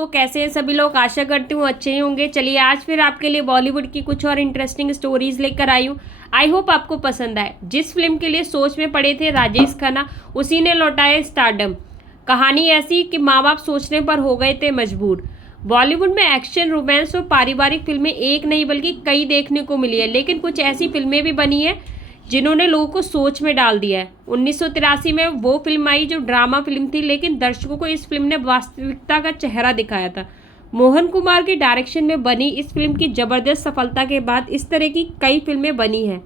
दोस्तों, कैसे हैं सभी लोग। आशा करती हूँ अच्छे ही होंगे। चलिए आज फिर आपके लिए बॉलीवुड की कुछ और इंटरेस्टिंग स्टोरीज लेकर आई हूँ। आई होप आपको पसंद आए। जिस फिल्म के लिए सोच में पड़े थे राजेश खन्ना, उसी ने लौटाया स्टारडम। कहानी ऐसी कि माँ बाप सोचने पर हो गए थे मजबूर। बॉलीवुड में एक्शन, रोमांस और पारिवारिक फिल्में एक नहीं बल्कि कई देखने को मिली है, लेकिन कुछ ऐसी फिल्में भी बनी है जिन्होंने लोगों को सोच में डाल दिया है। 1983 में वो फिल्म आई जो ड्रामा फिल्म थी, लेकिन दर्शकों को इस फिल्म ने वास्तविकता का चेहरा दिखाया था। मोहन कुमार के डायरेक्शन में बनी इस फिल्म की जबरदस्त सफलता के बाद इस तरह की कई फिल्में बनी हैं।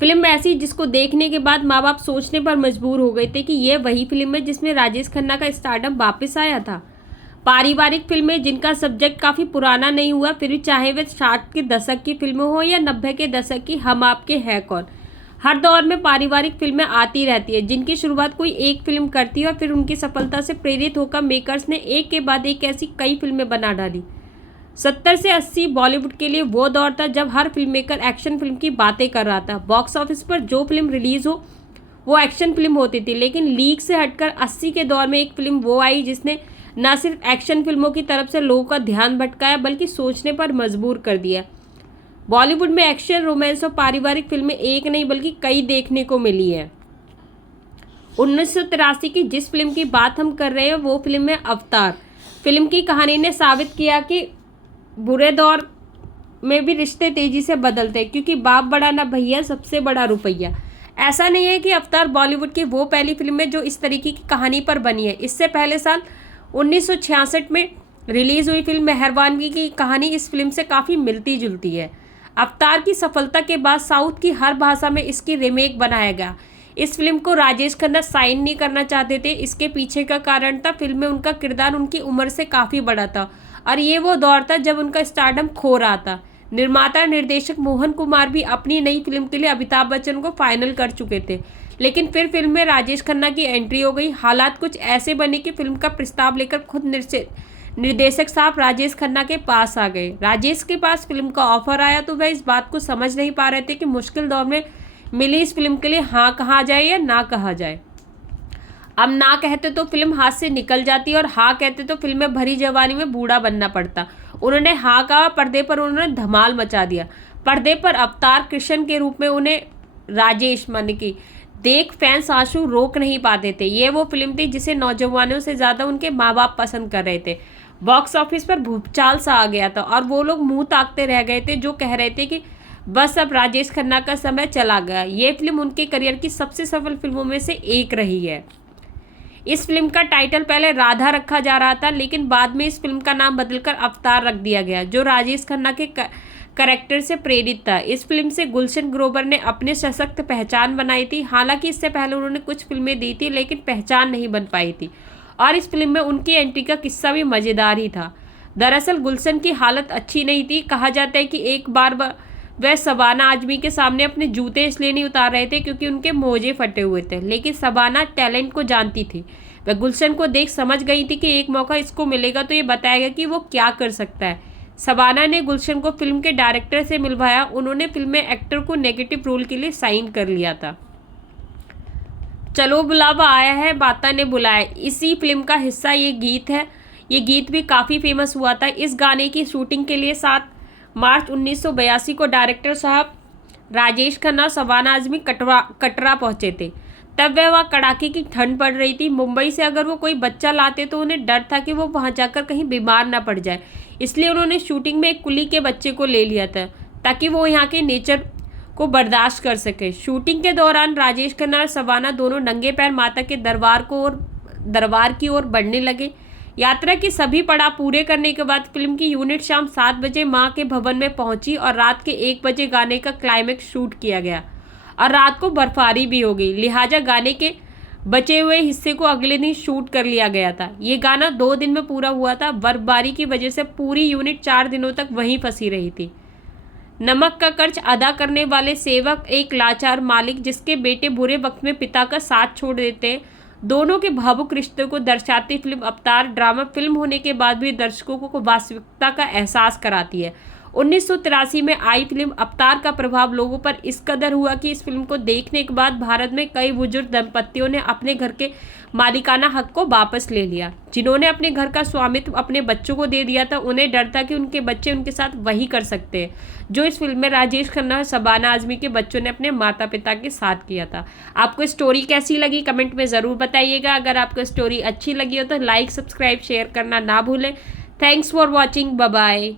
फिल्म ऐसी जिसको देखने के बाद माँ बाप सोचने पर मजबूर हो गए थे कि ये वही फिल्म है जिसमें राजेश खन्ना का स्टारडम वापस आया था। पारिवारिक फिल्में जिनका सब्जेक्ट काफ़ी पुराना नहीं हुआ, फिर भी चाहे वे 60 के दशक की फिल्में हो या 90 के दशक की हम आपके हैं कौन, हर दौर में पारिवारिक फिल्में आती रहती है जिनकी शुरुआत कोई एक फिल्म करती है और फिर उनकी सफलता से प्रेरित होकर मेकर्स ने एक के बाद एक ऐसी कई फिल्में बना डाली। 70 से 80 बॉलीवुड के लिए वो दौर था जब हर फिल्म मेकर एक्शन फिल्म की बातें कर रहा था। बॉक्स ऑफिस पर जो फिल्म रिलीज हो वो एक्शन फिल्म होती थी, लेकिन लीक से हटकर 80 के दौर में एक फिल्म वो आई जिसने न सिर्फ एक्शन फिल्मों की तरफ से लोगों का ध्यान भटकाया बल्कि सोचने पर मजबूर कर दिया। बॉलीवुड में एक्शन, रोमांस और पारिवारिक फिल्में एक नहीं बल्कि कई देखने को मिली है। 1983 की जिस फिल्म की बात हम कर रहे हैं वो फिल्म है अवतार। फिल्म की कहानी ने साबित किया कि बुरे दौर में भी रिश्ते तेजी से बदलते हैं, क्योंकि बाप बड़ा ना भैया, सबसे बड़ा रुपया। ऐसा नहीं है कि अवतार बॉलीवुड की वो पहली फिल्म है जो इस तरीके की कहानी पर बनी है। इससे पहले साल 1966 में रिलीज हुई फिल्म मेहरबानी की कहानी इस फिल्म से काफ़ी मिलती जुलती है। अवतार की सफलता के बाद साउथ की हर भाषा में इसकी रीमेक बनाया गया। इस फिल्म को राजेश खन्ना साइन नहीं करना चाहते थे। इसके पीछे का कारण था फिल्म में उनका किरदार उनकी उम्र से काफ़ी बड़ा था और ये वो दौर था जब उनका स्टारडम खो रहा था। निर्माता निर्देशक मोहन कुमार भी अपनी नई फिल्म के लिए अमिताभ बच्चन को फाइनल कर चुके थे, लेकिन फिर फिल्म में राजेश खन्ना की एंट्री हो गई। हालात कुछ ऐसे बने कि फिल्म का प्रस्ताव लेकर खुद निर्देशक साहब राजेश खन्ना के पास आ गए। राजेश के पास फिल्म का ऑफर आया तो वह इस बात को समझ नहीं पा रहे थे कि मुश्किल दौर में मिली इस फिल्म के लिए हाँ कहा जाए या ना कहा जाए। अब ना कहते तो फिल्म हाथ से निकल जाती और हाँ कहते तो फिल्म में भरी जवानी में बूढ़ा बनना पड़ता। उन्होंने हाँ कहा, पर्दे पर उन्होंने धमाल मचा दिया। पर्दे पर अवतार कृष्ण के रूप में उन्हें राजेश मन की देख फैंस आंसू रोक नहीं पाते थे। ये वो फिल्म थी जिसे नौजवानों से ज़्यादा उनके माँ बाप पसंद कर रहे थे। बॉक्स ऑफिस पर भूचाल सा आ गया था और वो लोग मुंह ताकते रह गए थे जो कह रहे थे कि बस अब राजेश खन्ना का समय चला गया। ये फिल्म उनके करियर की सबसे सफल फिल्मों में से एक रही है। इस फिल्म का टाइटल पहले राधा रखा जा रहा था, लेकिन बाद में इस फिल्म का नाम बदलकर अवतार रख दिया गया, जो राजेश खन्ना के कैरेक्टर से प्रेरित था। इस फिल्म से गुलशन ग्रोवर ने अपने सशक्त पहचान बनाई थी। हालांकि इससे पहले उन्होंने कुछ फिल्में दी थी लेकिन पहचान नहीं बन पाई थी, और इस फिल्म में उनकी एंट्री का किस्सा भी मज़ेदार ही था। दरअसल गुलशन की हालत अच्छी नहीं थी। कहा जाता है कि एक बार वह शबाना आजमी के सामने अपने जूते इसलिए नहीं उतार रहे थे क्योंकि उनके मोजे फटे हुए थे, लेकिन शबाना टैलेंट को जानती थी। वह गुलशन को देख समझ गई थी कि एक मौका इसको मिलेगा तो ये बताएगा कि वो क्या कर सकता है। शबाना ने गुलशन को फिल्म के डायरेक्टर से मिलवाया। उन्होंने फिल्म में एक्टर को नेगेटिव रोल के लिए साइन कर लिया था। चलो बुलावा आया है, बाता ने बुलाया, इसी फिल्म का हिस्सा ये गीत है। ये गीत भी काफ़ी फेमस हुआ था। इस गाने की शूटिंग के लिए 7 मार्च 1982 को डायरेक्टर साहब राजेश खन्ना और शबाना आजमी कटरा पहुंचे थे। तब वह वहाँ कड़ाके की ठंड पड़ रही थी। मुंबई से अगर वो कोई बच्चा लाते तो उन्हें डर था कि वो वहाँ जाकर कहीं बीमार ना पड़ जाए, इसलिए उन्होंने शूटिंग में एक कुली के बच्चे को ले लिया था ताकि वो यहाँ के नेचर को बर्दाश्त कर सके। शूटिंग के दौरान राजेश खन्ना और शबाना दोनों नंगे पैर माता के दरबार की ओर बढ़ने लगे। यात्रा के सभी पड़ाव पूरे करने के बाद फिल्म की यूनिट शाम 7 बजे मां के भवन में पहुंची और रात के 1 बजे गाने का क्लाइमेक्स शूट किया गया और रात को बर्फबारी भी हो गई, लिहाजा गाने के बचे हुए हिस्से को अगले दिन शूट कर लिया गया था। ये गाना 2 दिन में पूरा हुआ था। बर्फबारी की वजह से पूरी यूनिट 4 दिनों तक वहीं फंसी रही थी। नमक का कर्ज अदा करने वाले सेवक, एक लाचार मालिक जिसके बेटे बुरे वक्त में पिता का साथ छोड़ देते हैं, दोनों के भावुक रिश्ते को दर्शाती फिल्म अवतार ड्रामा फिल्म होने के बाद भी दर्शकों को वास्तविकता का एहसास कराती है। 1983 में आई फिल्म अवतार का प्रभाव लोगों पर इस कदर हुआ कि इस फिल्म को देखने के बाद भारत में कई बुजुर्ग दंपतियों ने अपने घर के मालिकाना हक को वापस ले लिया। जिन्होंने अपने घर का स्वामित्व अपने बच्चों को दे दिया था, उन्हें डर था कि उनके बच्चे उनके साथ वही कर सकते हैं जो इस फिल्म में राजेश खन्ना और शबाना आजमी के बच्चों ने अपने माता पिता के साथ किया था। आपको स्टोरी कैसी लगी कमेंट में ज़रूर बताइएगा। अगर आपको स्टोरी अच्छी लगी हो तो लाइक, सब्सक्राइब, शेयर करना ना भूलें। Thanks for watching. Bye bye.